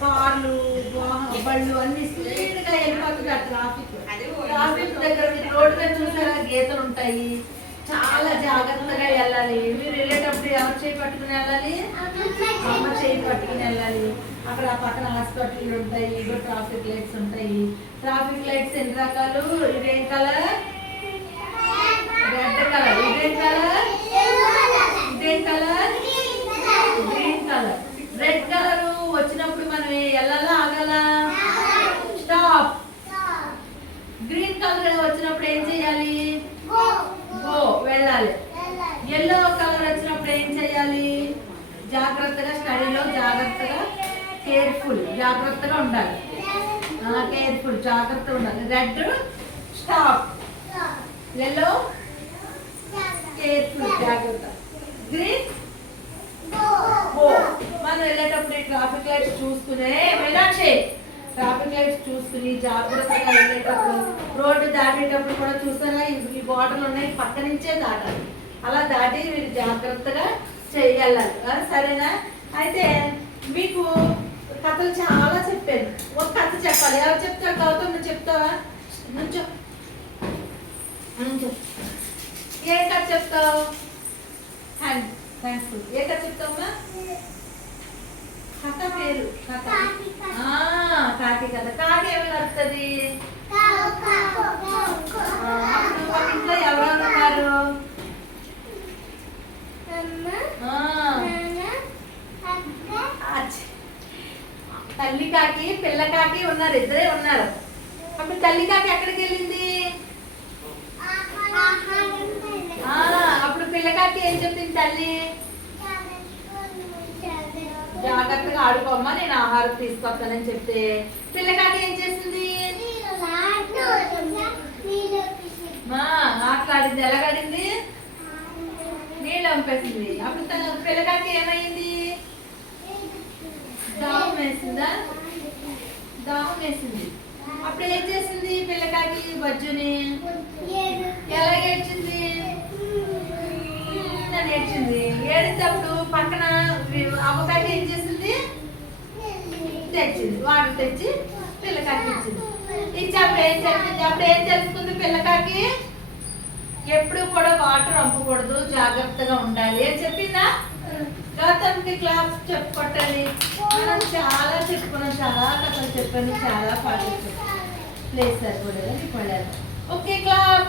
కార్లు బళ్ళు అన్ని స్పీడ్గా వెళ్ళిపోతుంది. ఆ ట్రాఫిక్ దగ్గర రోడ్డు మీద చూసారా గీతలు ఉంటాయి. చాలా జాగ్రత్తగా వెళ్ళాలి. మీరు వెళ్ళేటప్పుడు ఎవరు చేయి పట్టుకుని వెళ్ళాలి? అమ్మ చేయి పట్టుకుని వెళ్ళాలి. అక్కడ ఆ పక్కన హాస్పిటల్ ఉంటాయి. ఇగో ట్రాఫిక్ లైట్స్ ఉంటాయి. ట్రాఫిక్ లైట్స్ ఎన్ని రకాలు? ఇదేం కలర్? Red colour. ఇదేం కలర్? ఇదేం colour? Green colour. Red colour వచ్చినప్పుడు మనం వెళ్ళాలా ఆగాలా? స్టాప్. గ్రీన్ కలర్ వచ్చినప్పుడు ఏం చేయాలి? గో, వెళ్ళాలి. ఎల్లో కలర్ వచ్చినప్పుడు ఏం చేయాలి? జాగ్రత్తగా స్టడీలో జాగ్రత్తగా కేర్ఫుల్ జాగ్రత్తగా ఉండాలి. కేర్ఫుల్ జాగ్రత్తగా ఉండాలి. రెడ్ స్టాప్, ఎల్లో కేర్ఫుల్ జాగ్రత్త, గ్రీన్ గో. మనం వెళ్ళేటప్పుడు ఈ ట్రాఫిక్ లైట్స్ చూసుకునే మీనాక్షి ట్రాఫిక్ లైట్స్ చూసుకుని జాగ్రత్తగా వెళ్ళేటప్పుడు రోడ్డు దాటేటప్పుడు కూడా చూసారా ఈ బార్డర్లు ఉన్నాయి, పక్క నుంచే దాటాలి. అలా దాటి మీరు జాగ్రత్తగా వెళ్ళాలి. సరేనా? అయితే మీకు కథలు చాలా చెప్పాను. ఒక కథ చెప్పాలి. ఎవరు చెప్తారు? గౌతమ్ నువ్వు చెప్తావా? నుంచో. ఏ కథ చెప్తావు? థ్యాంక్స్. ఏ కథ చెప్తావమ్మా? కథ పేరు కాకి కథ. కాకి ఏమి వస్తుంది? ఇంట్లో ఎవరెవరు ఉన్నారు? తల్లి కాకి పిల్ల కాకి ఉన్నారు, ఇద్దరే ఉన్నారు. అప్పుడు తల్లి కాకి ఎక్కడికి వెళ్ళింది? అప్పుడు పిల్లకాకి ఏం చెప్పింది తల్లి? జాగ్రత్తగా ఆడుకోమ్మా, నేను ఆహారం తీసుకొస్తానని చెప్తే పిల్లకాకి ఏం చేసింది? ఆటలాడింది. ఎలాగడింది? నీళ్ళు పంపేసింది. అప్పుడు తన పిల్లకాకి ఏమైంది? దాహం వేసిందా? దాహం వేసింది. అప్పుడు ఏం చేసింది పిల్లకాకి? బజ్జుని ఎలా ఏడ్చింది? ఏడ్చింది. ఏడినప్పుడు పక్కన అమ్మకాకి ఏం చేసింది? తెచ్చింది. వాటర్ తెచ్చి పిల్లకాకి ఇచ్చింది. ఇచ్చి అప్పుడు ఏం చెప్పింది? అప్పుడు ఏం తెలుస్తుంది పిల్లకాకి? ఎప్పుడు కూడా వాటర్ పంపకూడదు, జాగ్రత్తగా ఉండాలి అని చెప్పిందా? గౌతమ్కి క్లాస్ చెప్పుకోండి. మనం చాలా చెప్పుకున్నాం, చాలా కథలు చెప్పాను, చాలా పాటలు చెప్పాను. ప్లేస్ సరిపోలేదు. Okay class.